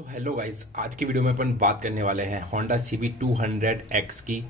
So hello guys, आज की video में अपन बात करने वाले हैं होंडा CB200X की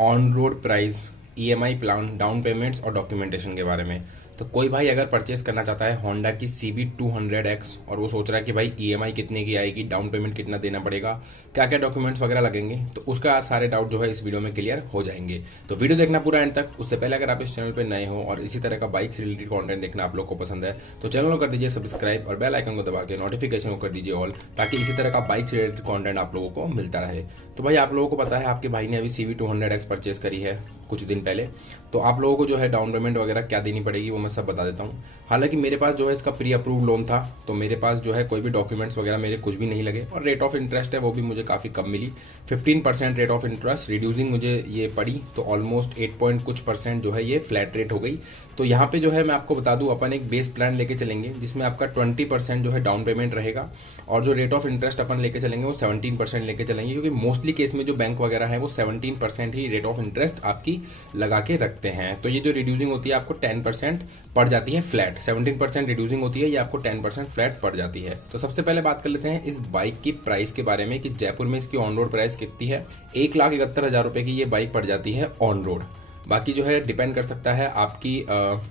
on road price, EMI plan, down payments और डॉक्यूमेंटेशन के बारे में। तो कोई भाई अगर परचेस करना चाहता है होंडा की CB200X और वो सोच रहा है कि भाई ईएमआई कितने की आएगी, डाउन पेमेंट कितना देना पड़ेगा, क्या क्या डॉक्यूमेंट्स वगैरह लगेंगे, तो उसका सारे डाउट जो है इस वीडियो में क्लियर हो जाएंगे। तो वीडियो देखना पूरा एंड तक। उससे पहले अगर आप इस चैनल पर नए हो और इसी तरह का बाइक से रिलेटेड कंटेंट देखना आप लोग को पसंद है तो चैनल को कर दीजिए सब्सक्राइब और बेल आइकन को दबा के नोटिफिकेशन को कर दीजिए ऑल, ताकि इसी तरह का बाइक से रिलेटेड कंटेंट आप लोगों को मिलता रहे। तो भाई आप लोगों को पता है आपके भाई ने अभी CB200X परचेस करी है कुछ दिन पहले, तो आप लोगों को जो है डाउन पेमेंट वगैरह क्या देनी पड़ेगी वो मैं सब बता देता हूँ। हालांकि मेरे पास जो है इसका प्री अप्रूव लोन था, तो मेरे पास जो है कोई भी डॉक्यूमेंट्स वगैरह मेरे कुछ भी नहीं लगे और रेट ऑफ इंटरेस्ट है वो भी मुझे काफ़ी कम मिली। 15% रेट ऑफ इंटरेस्ट रिड्यूसिंग मुझे ये पड़ी, तो ऑलमोस्ट 8 पॉइंट कुछ % जो है ये फ्लैट रेट हो गई। तो यहाँ पे जो है मैं आपको बता दूं, अपन एक बेस प्लान लेके चलेंगे जिसमें आपका 20% जो है डाउन पेमेंट रहेगा और जो रेट ऑफ इंटरेस्ट अपन लेके चलेंगे वो 17% लेके चलेंगे, क्योंकि मोस्टली केस में जो बैंक वगैरह है वो 17% ही रेट ऑफ इंटरेस्ट आपकी लगा के रखते हैं। तो ये जो रिड्यूसिंग होती है आपको 10% पड़ जाती है फ्लैट, 17% रिड्यूसिंग होती है, ये आपको 10% फ्लैट पड़ जाती है। तो सबसे पहले बात कर लेते हैं इस बाइक की प्राइस के बारे में कि जयपुर में इसकी ऑन रोड प्राइस कितनी है। 1,71,000 रुपए की ये बाइक पड़ जाती है ऑन रोड। बाकी जो है डिपेंड कर सकता है आपकी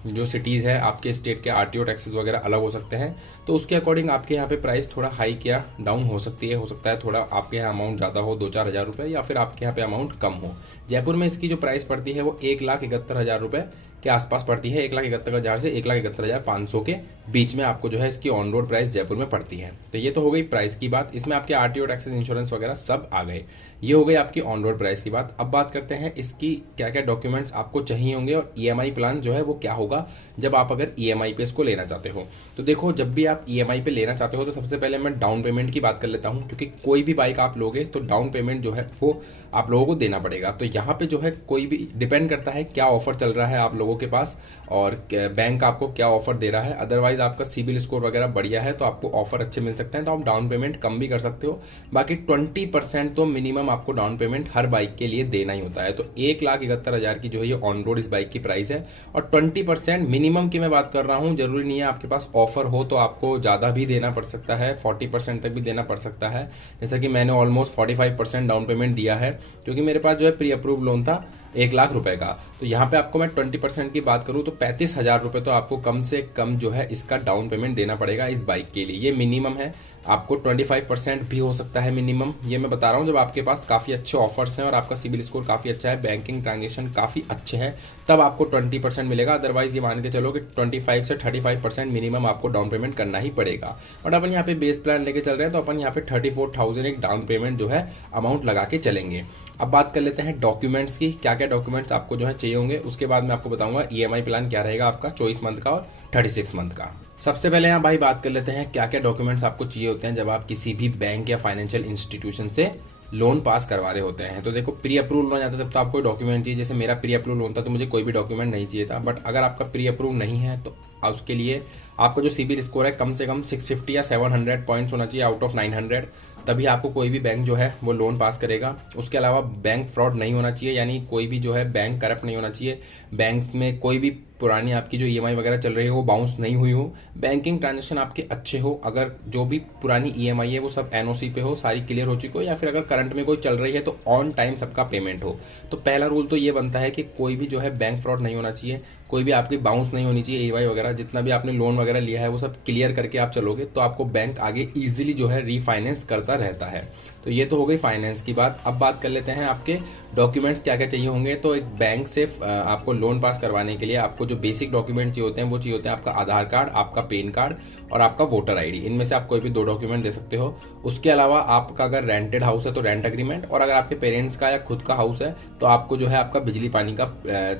जो सिटीज़ है, आपके स्टेट के आरटीओ टैक्सेस वगैरह अलग हो सकते हैं, तो उसके अकॉर्डिंग आपके यहाँ पे प्राइस थोड़ा हाई या डाउन हो सकती है। हो सकता है थोड़ा आपके यहाँ अमाउंट ज़्यादा हो, 2-4 हज़ार रुपये, या फिर आपके यहाँ पे अमाउंट कम हो। जयपुर में इसकी जो प्राइस पड़ती है वो 1,71,000 रुपये के आसपास पड़ती है। 1,71,000 से 1,71,500 के बीच में आपको जो है इसकी ऑन रोड प्राइस जयपुर में पड़ती है। तो ये तो हो गई प्राइस की बात, इसमें आपके आरटीओ टैक्सेस, इंश्योरेंस वगैरह सब आ गए। ये हो गई आपकी ऑन रोड प्राइस की बात। अब बात करते हैं इसकी क्या क्या डॉक्यूमेंट्स आपको चाहिए होंगे और ईएमआई प्लान जो है वो क्या होगा जब आप अगर ईएमआई पे इसको लेना चाहते हो। तो देखो, जब भी आप ईएमआई पे लेना चाहते हो तो सबसे पहले मैं डाउन पेमेंट की बात कर लेता हूँ, क्योंकि कोई भी बाइक आप लोगे तो डाउन पेमेंट जो है वो आप लोगों को देना पड़ेगा। तो यहाँ पे जो है कोई भी डिपेंड करता है क्या ऑफर चल रहा है आप लोगों के पास और बैंक आपको क्या ऑफर दे रहा है। अदरवाइज आपका सिबिल स्कोर वगैरह बढ़िया है तो आपको ऑफर अच्छे मिल सकते हैं, तो आप डाउन पेमेंट कम भी कर सकते हो। बाकी 20% तो मिनिमम आपको डाउन पेमेंट हर बाइक के लिए देना ही होता है। तो 1,71,000 की जो है ये ऑन रोड इस बाइक की प्राइस है और 20% मिनिमम की मैं बात कर रहा हूँ। जरूरी नहीं है आपके पास ऑफर हो तो आपको ज़्यादा भी देना पड़ सकता है, 40% तक भी देना पड़ सकता है। जैसा कि मैंने ऑलमोस्ट 45% डाउन पेमेंट दिया है, क्योंकि मेरे पास जो है प्री अप्रूव लोन था 1,00,000 रुपए का। तो यहाँ पे आपको मैं 20% की बात करूँ तो 35,000 रुपए तो आपको कम से कम जो है इसका डाउन पेमेंट देना पड़ेगा इस बाइक के लिए। ये मिनिमम है, आपको 25% भी हो सकता है मिनिमम। ये मैं बता रहा हूँ जब आपके पास काफ़ी अच्छे ऑफर्स हैं और आपका सिबिल स्कोर काफ़ी अच्छा है, बैंकिंग ट्रांजेक्शन काफ़ी अच्छे हैं, तब आपको 20% मिलेगा। अदरवाइज ये मान के चलो कि 25 से 35% मिनिमम आपको डाउन पेमेंट करना ही पड़ेगा। बट अपन यहाँ पे बेस प्लान लेके चल रहे हैं तो अपन यहाँ पे 34,000 एक डाउन पेमेंट जो है अमाउंट लगा के चलेंगे। अब बात कर लेते हैं डॉक्यूमेंट्स की, क्या क्या डॉक्यूमेंट्स आपको जो है चाहिए होंगे। उसके बाद मैं आपको बताऊंगा ईएमआई प्लान क्या रहेगा आपका 24 मंथ का और 36 मंथ का। सबसे पहले यहाँ भाई बात कर लेते हैं क्या क्या डॉक्यूमेंट्स आपको चाहिए होते हैं जब आप किसी भी बैंक या फाइनेंशियल इंस्टीट्यूशन से लोन पास करवा रहे होते हैं। तो देखो, प्री अप्रूव लोन आता है तब तो आपको डॉक्यूमेंट चाहिए। जैसे मेरा प्री अप्रूव लोन था तो मुझे कोई भी डॉक्यूमेंट नहीं चाहिए था, बट अगर आपका प्री अप्रूव नहीं है तो उसके लिए आपका जो सिबिल स्कोर है कम से कम 650 या 700 पॉइंट्स होना चाहिए आउट ऑफ 900, तभी आपको कोई भी बैंक जो है वो लोन पास करेगा। उसके अलावा बैंक फ्रॉड नहीं होना चाहिए, यानी कोई भी जो है बैंक करप्ट नहीं होना चाहिए, बैंक में कोई भी पुरानी आपकी जो ईएमआई वगैरह चल रही है वो बाउंस नहीं हुई हो, बैंकिंग ट्रांजेक्शन आपके अच्छे हो, अगर जो भी पुरानी ईएमआई है वो सब एनओसी पे हो, सारी क्लियर हो चुकी हो, या फिर अगर करंट में कोई चल रही है तो ऑन टाइम सबका पेमेंट हो। तो पहला रूल तो ये बनता है कि कोई भी जो है बैंक फ्रॉड नहीं होना चाहिए, कोई भी आपकी बाउंस नहीं होनी चाहिए, ईएमआई वगैरह जितना भी आपने लोन वगैरह लिया है वो सब क्लियर करके आप चलोगे तो आपको बैंक आगे इजीली जो है रीफाइनेंस करता रहता है। तो ये तो हो गई फाइनेंस की बात। अब बात कर लेते हैं आपके डॉक्यूमेंट्स क्या क्या चाहिए होंगे। तो एक बैंक से आपको लोन पास करवाने के लिए आपको जो बेसिक डॉक्यूमेंट चाहिए होते हैं वो चाहिए होते हैं आपका आधार कार्ड, आपका पैन कार्ड और आपका वोटर आईडी। इनमें से आप कोई भी 2 डॉक्यूमेंट दे सकते हो। उसके अलावा आपका अगर रेंटेड हाउस है तो रेंट एग्रीमेंट, और अगर आपके पेरेंट्स का या खुद का हाउस है तो आपको जो है आपका बिजली पानी का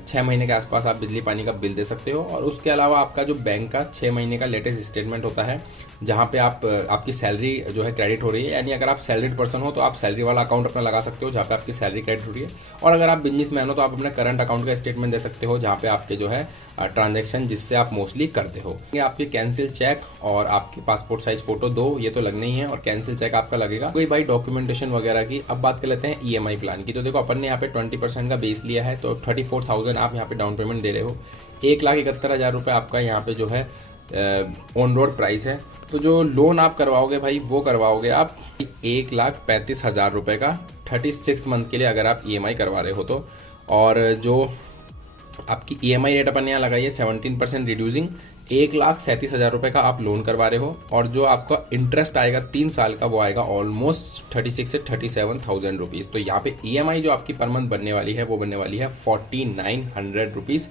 6 महीने के आसपास आप बिजली पानी का बिल दे सकते हो। और उसके अलावा आपका जो बैंक का 6 महीने का लेटेस्ट स्टेटमेंट होता है जहाँ पे आपकी सैलरी जो है क्रेडिट हो रही है, यानी अगर आप सैलरीड पर्सन हो तो आप सैलरी वाला अकाउंट अपना लगा सकते हो जहाँ पे आपकी सैलरी क्रेडिट हो रही है, और अगर आप बिजनेसमैन हो तो आप अपने करंट अकाउंट का स्टेटमेंट दे सकते हो जहाँ पे आपके जो है ट्रांजैक्शन जिससे आप मोस्टली करते हो। ये आपके कैंसिल चेक और आपके पासपोर्ट साइज फोटो 2 ये तो लगने ही है, और कैंसिल चेक आपका लगेगा। कोई भाई डॉक्यूमेंटेशन वगैरह की। अब बात कर लेते हैं ईएमआई प्लान की। तो देखो, अपन ने यहाँ पे 20% का बेस लिया है तो 34,000 आप यहाँ पे डाउन पेमेंट दे रहे हो। 1,71,000 रुपये आपका यहाँ पे जो है ऑन रोड प्राइस है। तो जो लोन आप करवाओगे भाई वो करवाओगे आप 1,35,000 रुपये का 36 मंथ के लिए अगर आप EMI करवा रहे हो तो। और जो आपकी EMI रेट अपन यहाँ लगाइए 17% रिड्यूसिंग, 1,37,000 रुपये का आप लोन करवा रहे हो। और जो आपका इंटरेस्ट आएगा 3 साल का वो आएगा ऑलमोस्ट 36 से 37,000 रुपीज़। तो यहाँ पे EMI जो आपकी पर मंथ बनने वाली है वो बनने वाली है 4,900 रुपीज़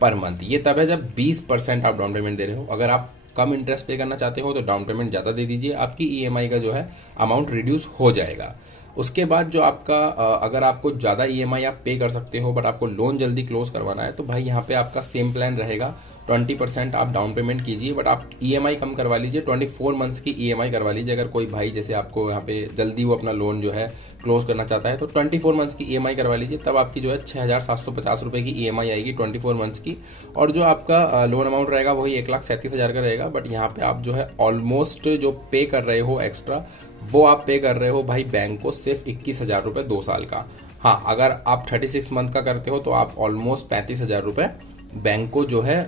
पर मंथ। ये तब है जब 20% आप डाउन पेमेंट दे रहे हो। अगर आप कम इंटरेस्ट पे करना चाहते हो तो डाउन पेमेंट ज़्यादा दे दीजिए, आपकी EMI का जो है अमाउंट रिड्यूस हो जाएगा। उसके बाद जो आपका अगर आपको ज़्यादा EMI आप पे कर सकते हो बट आपको लोन जल्दी क्लोज करवाना है तो भाई यहाँ पे आपका सेम प्लान रहेगा। 20% आप डाउन पेमेंट कीजिए बट आप EMI कम करवा लीजिए, 24 मंथ्स की EMI करवा लीजिए। अगर कोई भाई जैसे आपको यहाँ पे जल्दी वो अपना लोन जो है क्लोज करना चाहता है तो 24 मंथ्स की EMI करवा लीजिए, तब आपकी जो है 6,750 रुपये की EMI आएगी 24 मंथ्स की। और जो आपका लोन अमाउंट रहेगा वही 1,37,000 का रहेगा। बट यहाँ पे आप जो है ऑलमोस्ट जो पे कर रहे हो एक्स्ट्रा वो आप पे कर रहे हो भाई बैंक को सिर्फ 21,000 रुपये 2 साल का। हाँ, अगर आप 36 मंथ का करते हो तो आप ऑलमोस्ट 35,000 रुपये बैंक को जो है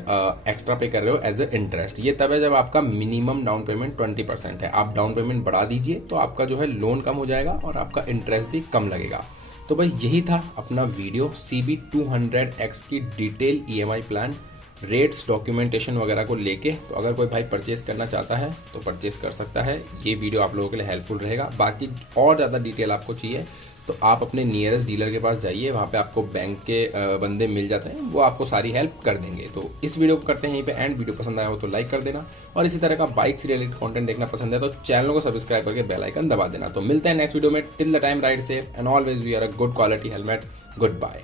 एक्स्ट्रा पे कर रहे हो एज ए इंटरेस्ट। ये तब है जब आपका मिनिमम डाउन पेमेंट 20% है। आप डाउन पेमेंट बढ़ा दीजिए तो आपका जो है लोन कम हो जाएगा और आपका इंटरेस्ट भी कम लगेगा। तो भाई यही था अपना वीडियो CB 200X की detail EMI plan, rates, documentation वगैरह को लेके। तो अगर कोई भाई परचेस करना चाहता है तो परचेस कर सकता है। ये वीडियो आप लोगों के लिए हेल्पफुल रहेगा। बाकी और ज़्यादा डिटेल आपको चाहिए तो आप अपने नियरेस्ट डीलर के पास जाइए, वहाँ पे आपको बैंक के बंदे मिल जाते हैं, वो आपको सारी हेल्प कर देंगे। तो इस वीडियो को करते हैं यहीं पे एंड। वीडियो पसंद आया हो तो लाइक कर देना और इसी तरह का बाइक से रिलेटेड कंटेंट देखना पसंद है तो चैनल को सब्सक्राइब करके बेल आइकन दबा देना। तो मिलते हैं नेक्स्ट वीडियो में। Till the time ride safe and always we are a good quality helmet. Good bye.